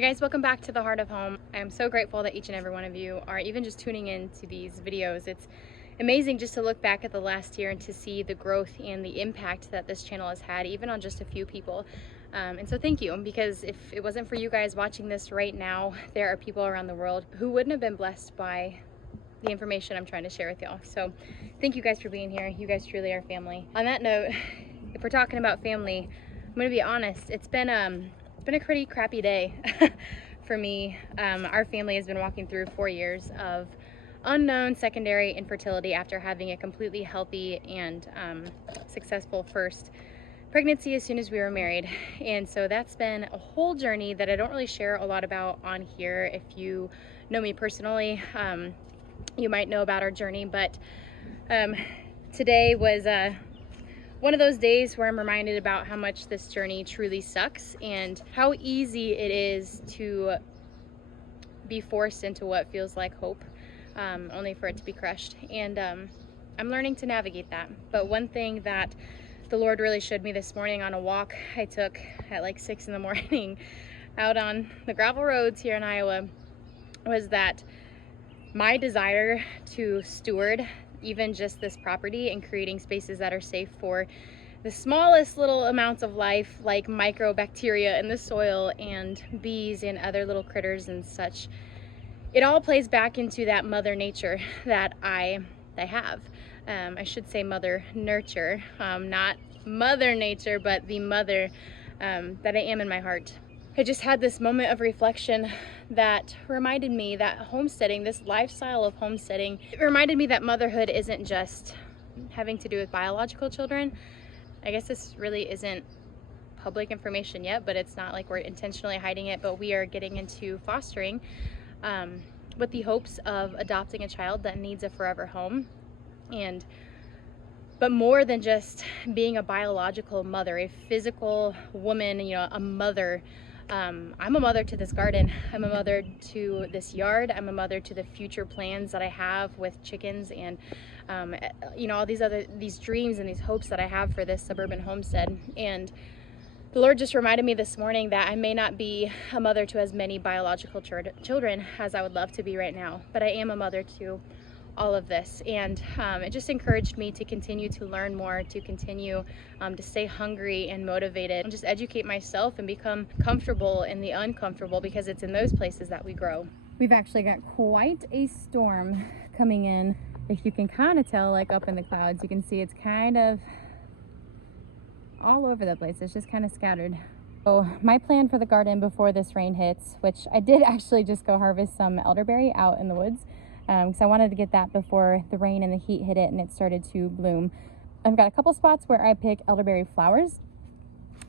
Hey guys, welcome back to the Heart of Home. I'm so grateful that each and every one of you are even just tuning in to these videos. It's amazing just to look back at the last year and to see the growth and the impact that this channel has had, even on just a few people. And so thank you, because if it wasn't for you guys watching this right now, there are people around the world who wouldn't have been blessed by the information I'm trying to share with y'all. So thank you guys for being here. You guys truly are family. On that note, if we're talking about family, I'm gonna be honest, it's been a pretty crappy day for me. Our family has been walking through 4 years of unknown secondary infertility after having a completely healthy and successful first pregnancy as soon as we were married. And so that's been a whole journey that I don't really share a lot about on here. If you know me personally, you might know about our journey, but today was one of those days where I'm reminded about how much this journey truly sucks and how easy it is to be forced into what feels like hope, only for it to be crushed. And I'm learning to navigate that. But one thing that the Lord really showed me this morning on a walk I took at like 6 in the morning out on the gravel roads here in Iowa was that my desire to steward even just this property and creating spaces that are safe for the smallest little amounts of life, like microbacteria in the soil and bees and other little critters and such, it all plays back into that mother nature that I have. I should say mother nurture, not mother nature, but the mother that I am in my heart. I just had this moment of reflection that reminded me that homesteading, this lifestyle of homesteading, it reminded me that motherhood isn't just having to do with biological children. I guess this really isn't public information yet, but it's not like we're intentionally hiding it, but we are getting into fostering with the hopes of adopting a child that needs a forever home. But more than just being a biological mother, a physical woman, a mother. I'm a mother to this garden. I'm a mother to this yard. I'm a mother to the future plans that I have with chickens and, all these dreams and these hopes that I have for this suburban homestead. And the Lord just reminded me this morning that I may not be a mother to as many biological children as I would love to be right now, but I am a mother to all of this. And it just encouraged me to continue to learn more, to continue to stay hungry and motivated, and just educate myself and become comfortable in the uncomfortable, because it's in those places that we grow. We've actually got quite a storm coming in. If you can kind of tell, like up in the clouds, you can see it's kind of all over the place. It's just kind of scattered. So my plan for the garden before this rain hits, which I did actually just go harvest some elderberry out in the woods, because I wanted to get that before the rain and the heat hit it and it started to bloom. I've got a couple spots where I pick elderberry flowers,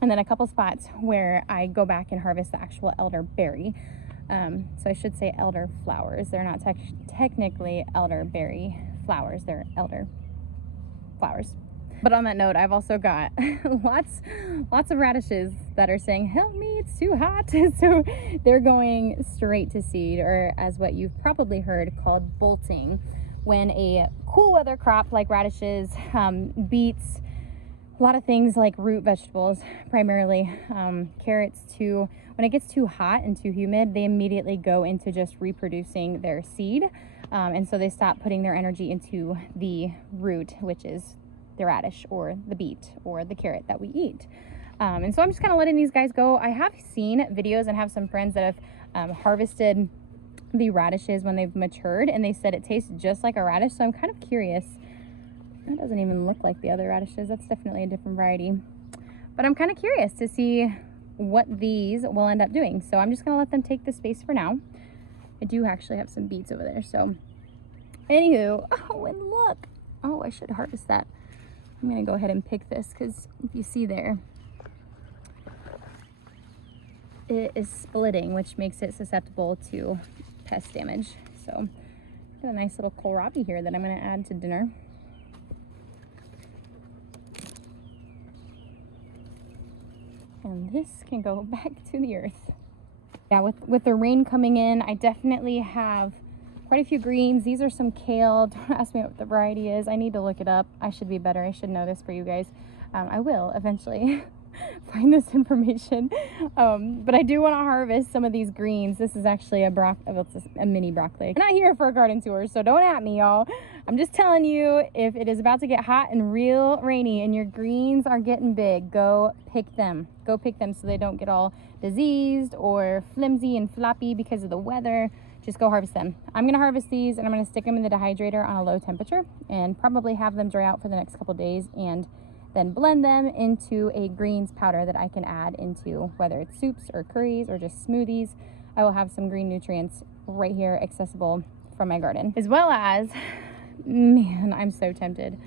and then a couple spots where I go back and harvest the actual elderberry. So I should say elder flowers. They're not technically elderberry flowers, they're elder flowers. But on that note, I've also got lots of radishes that are saying, help me, it's too hot. So they're going straight to seed, or as what you've probably heard called bolting, when a cool weather crop like radishes, beets, a lot of things like root vegetables, primarily carrots too, when it gets too hot and too humid, they immediately go into just reproducing their seed. And so they stop putting their energy into the root, which is the radish or the beet or the carrot that we eat. And so I'm just kind of letting these guys go. I have seen videos and have some friends that have harvested the radishes when they've matured, and they said it tastes just like a radish. So I'm kind of curious. That doesn't even look like the other radishes. That's definitely a different variety. But I'm kind of curious to see what these will end up doing. So I'm just going to let them take the space for now. I do actually have some beets over there. So anywho, oh, and look. Oh, I should harvest that. I'm gonna go ahead and pick this, because if you see there, it is splitting, which makes it susceptible to pest damage. So got a nice little kohlrabi here that I'm gonna add to dinner. And this can go back to the earth. Yeah, with the rain coming in, I definitely have quite a few greens. These are some kale. Don't ask me what the variety is. I need to look it up. I should be better. I should know this for you guys. I will eventually. find this information. But I do want to harvest some of these greens. This is actually a mini broccoli. I'm not here for a garden tour, so don't at me, y'all. I'm just telling you, if it is about to get hot and real rainy and your greens are getting big, go pick them. Go pick them so they don't get all diseased or flimsy and floppy because of the weather. Just go harvest them. I'm gonna harvest these and I'm gonna stick them in the dehydrator on a low temperature and probably have them dry out for the next couple days, and then blend them into a greens powder that I can add into whether it's soups or curries or just smoothies. I will have some green nutrients right here accessible from my garden. As well as, man, I'm so tempted.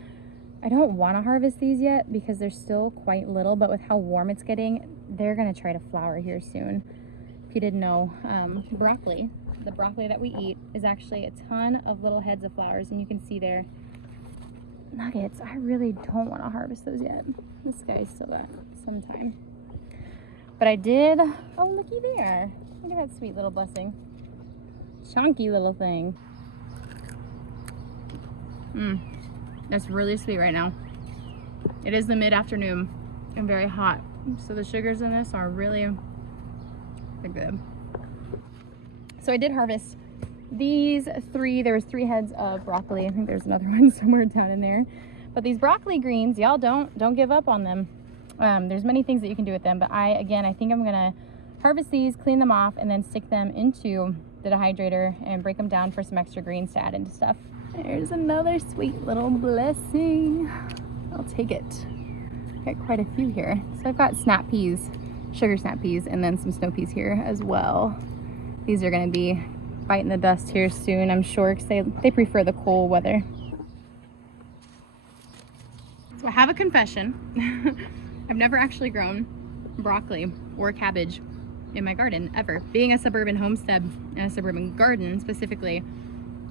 I don't want to harvest these yet because they're still quite little, but with how warm it's getting, they're gonna try to flower here soon. If you didn't know, broccoli, the broccoli that we eat, is actually a ton of little heads of flowers, and you can see there nuggets. I really don't want to harvest those yet. This guy's still got some time. But I did, oh, looky there. Look at that sweet little blessing. Chunky little thing. That's really sweet right now. It is the mid-afternoon and very hot, so the sugars in this are really good. So I did harvest these three. There was 3 heads of broccoli. I think there's another one somewhere down in there. But these broccoli greens, y'all, don't give up on them. There's many things that you can do with them, but I think I'm gonna harvest these, clean them off, and then stick them into the dehydrator and break them down for some extra greens to add into stuff. There's another sweet little blessing. I'll take it. Got quite a few here. So I've got snap peas, sugar snap peas, and then some snow peas here as well. These are gonna be biting the dust here soon, I'm sure, because they prefer the cool weather. So I have a confession. I've never actually grown broccoli or cabbage in my garden ever. Being a suburban homestead and a suburban garden specifically,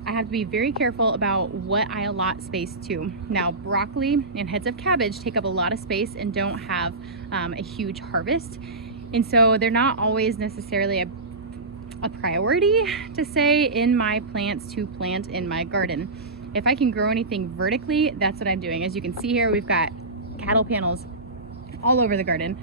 I have to be very careful about what I allot space to. Now, broccoli and heads of cabbage take up a lot of space and don't have a huge harvest, and so they're not always necessarily a priority to say in my plants to plant in my garden. If I can grow anything vertically, that's what I'm doing. As you can see here, we've got cattle panels all over the garden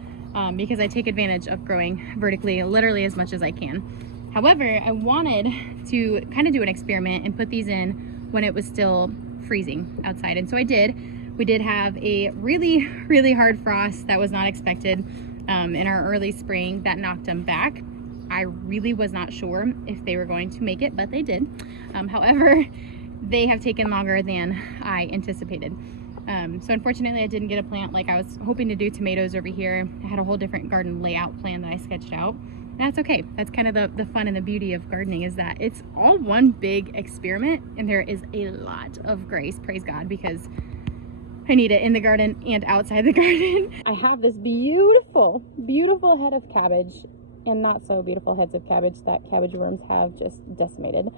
because I take advantage of growing vertically literally as much as I can. However, I wanted to kind of do an experiment and put these in when it was still freezing outside, and so I did. We did have a really hard frost that was not expected in our early spring that knocked them back. I really was not sure if they were going to make it, but they did. However, they have taken longer than I anticipated. So unfortunately, I didn't get a plant like I was hoping to do tomatoes over here. I had a whole different garden layout plan that I sketched out. And that's okay. That's kind of the fun and the beauty of gardening, is that it's all one big experiment, and there is a lot of grace, praise God, because I need it in the garden and outside the garden. I have this beautiful head of cabbage, and not so beautiful heads of cabbage that cabbage worms have just decimated.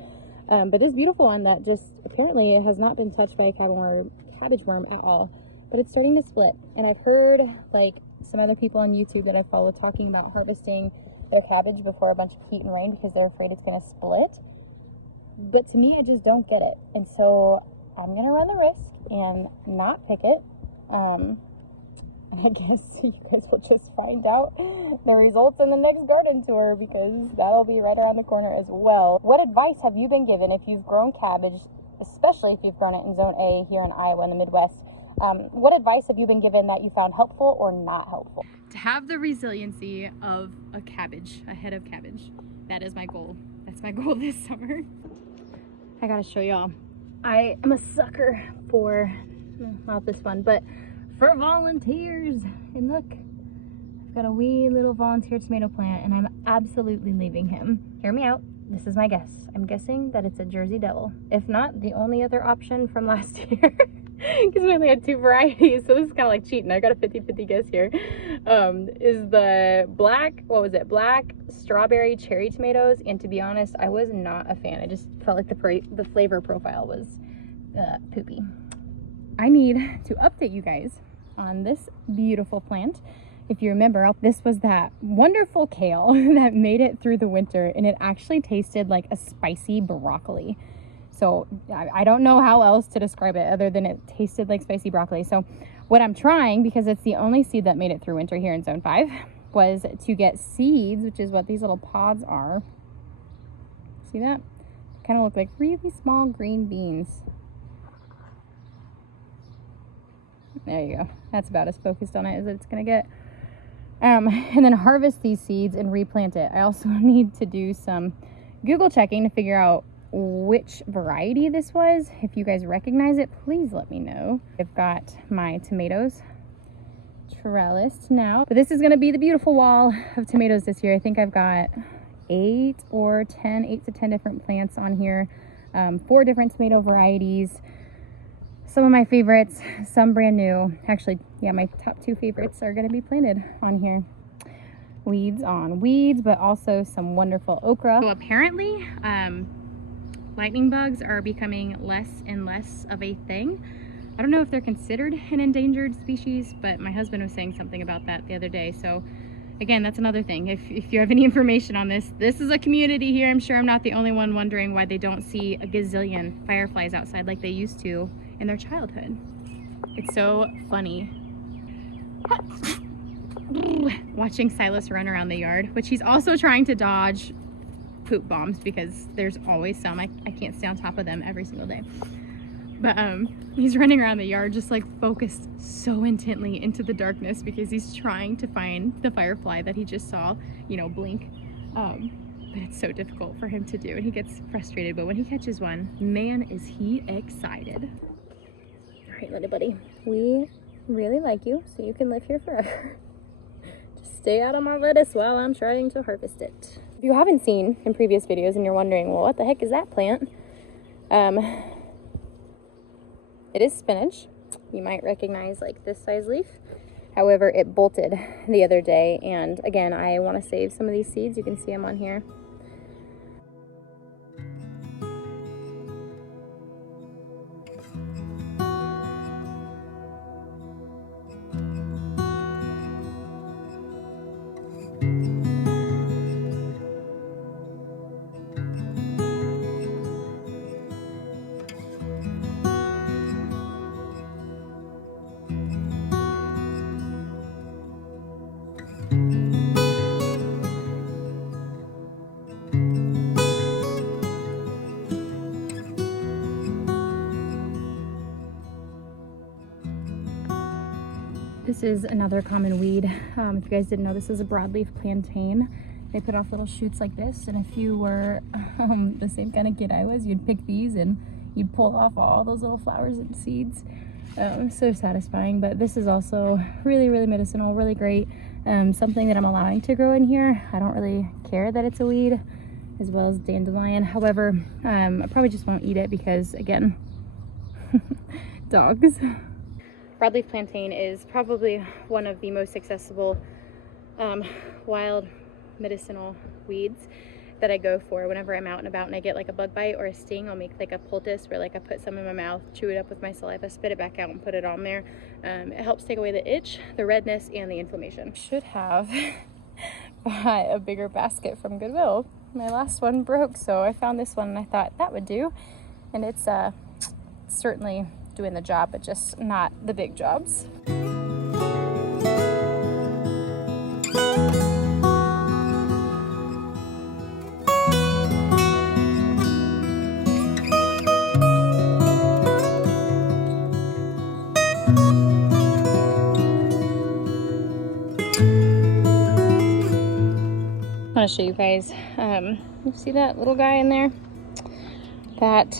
But this beautiful one that just apparently has not been touched by a cabbage worm at all, but it's starting to split. And I've heard like some other people on YouTube that I follow talking about harvesting their cabbage before a bunch of heat and rain because they're afraid it's going to split. But to me, I just don't get it. And so I'm going to run the risk and not pick it. And I guess you guys will just find out the results in the next garden tour, because that'll be right around the corner as well. What advice have you been given if you've grown cabbage, especially if you've grown it in Zone A here in Iowa in the Midwest? What advice have you been given that you found helpful or not helpful? To have the resiliency of a head of cabbage. That is my goal. That's my goal this summer. I gotta show y'all. I am a sucker for, not this one, but for volunteers. And look, I've got a wee little volunteer tomato plant, and I'm absolutely leaving him. Hear me out. This is my guess. I'm guessing that it's a Jersey Devil. If not, the only other option from last year, because we only had 2 varieties, so this is kind of like cheating. I got a 50-50 guess here. Is the black strawberry cherry tomatoes. And to be honest, I was not a fan. I just felt like the flavor profile was poopy. I need to update you guys on this beautiful plant. If you remember, this was that wonderful kale that made it through the winter, and it actually tasted like a spicy broccoli. So I don't know how else to describe it other than it tasted like spicy broccoli. So What I'm trying, because it's the only seed that made it through winter here in Zone 5, was to get seeds, which is what these little pods are. See that? Kind of look like really small green beans. There you go. That's about as focused on it as it's gonna get. And then harvest these seeds and replant it. I also need to do some Google checking to figure out which variety this was. If you guys recognize it, please let me know. I've got my tomatoes trellised now, but this is gonna be the beautiful wall of tomatoes this year. I think I've got 8 to 10 different plants on here, 4 different tomato varieties. Some of my favorites, some brand new. Actually, yeah, my top 2 favorites are gonna be planted on here. Weeds on weeds, but also some wonderful okra. So apparently, lightning bugs are becoming less and less of a thing. I don't know if they're considered an endangered species, but my husband was saying something about that the other day. So again, that's another thing. If you have any information on this, this is a community here. I'm sure I'm not the only one wondering why they don't see a gazillion fireflies outside like they used to in their childhood. It's so funny watching Silas run around the yard, which he's also trying to dodge poop bombs because there's always some. I can't stay on top of them every single day. But he's running around the yard just like focused so intently into the darkness because he's trying to find the firefly that he just saw, you know, blink. But it's so difficult for him to do and he gets frustrated. But when he catches one, man, is he excited. All right, little buddy, we really like you, so you can live here forever. Just stay out of my lettuce while I'm trying to harvest it. If you haven't seen in previous videos and you're wondering, well, what the heck is that plant? It is spinach. You might recognize like this size leaf. However, it bolted the other day. And again, I want to save some of these seeds. You can see them on here. This is another common weed. If you guys didn't know, this is a broadleaf plantain. They put off little shoots like this, and if you were the same kind of kid I was, you'd pick these and you'd pull off all those little flowers and seeds. So satisfying. But this is also really, really medicinal, really great. Something that I'm allowing to grow in here. I don't really care that it's a weed, as well as dandelion. However, I probably just won't eat it because, again, dogs. Broadleaf plantain is probably one of the most accessible wild medicinal weeds that I go for whenever I'm out and about and I get like a bug bite or a sting. I'll make like a poultice where like I put some in my mouth, chew it up with my saliva, spit it back out and put it on there. It helps take away the itch, the redness, and the inflammation. Should have bought a bigger basket from Goodwill. My last one broke, so I found this one and I thought that would do. And it's certainly doing the job, but just not the big jobs. I want to show you guys, you see that little guy in there? That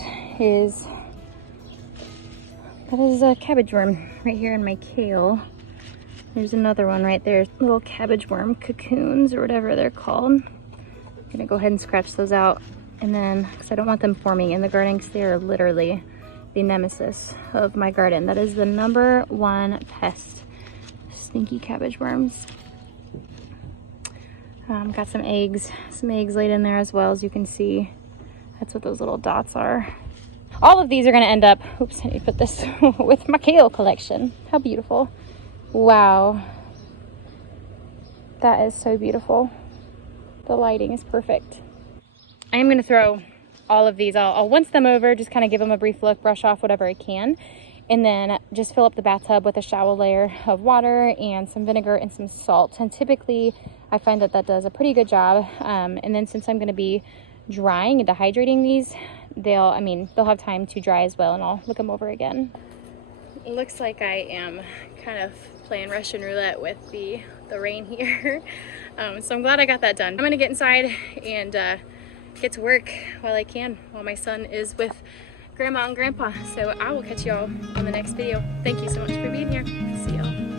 is a cabbage worm right here in my kale. There's another one right there, little cabbage worm cocoons or whatever they're called. I'm gonna go ahead and scratch those out, and then, because I don't want them forming in the garden, because they are literally the nemesis of my garden. That is the #1 pest, stinky cabbage worms. Got some eggs laid in there as well, as you can see. That's what those little dots are. All of these are going to end up, oops, I need to put this with my kale collection. How beautiful. Wow. That is so beautiful. The lighting is perfect. I am going to throw all of these, I'll once them over, just kind of give them a brief look, brush off whatever I can. and then just fill up the bathtub with a shallow layer of water and some vinegar and some salt. And typically I find that that does a pretty good job. And then since I'm going to be drying and dehydrating these, they'll have time to dry as well, and I'll look them over again. It looks like I am kind of playing Russian roulette with the rain here. So I'm glad I got that done. I'm gonna get inside and get to work while I can, while my son is with Grandma and Grandpa. So I will catch y'all on the next video. Thank you so much for being here. See y'all.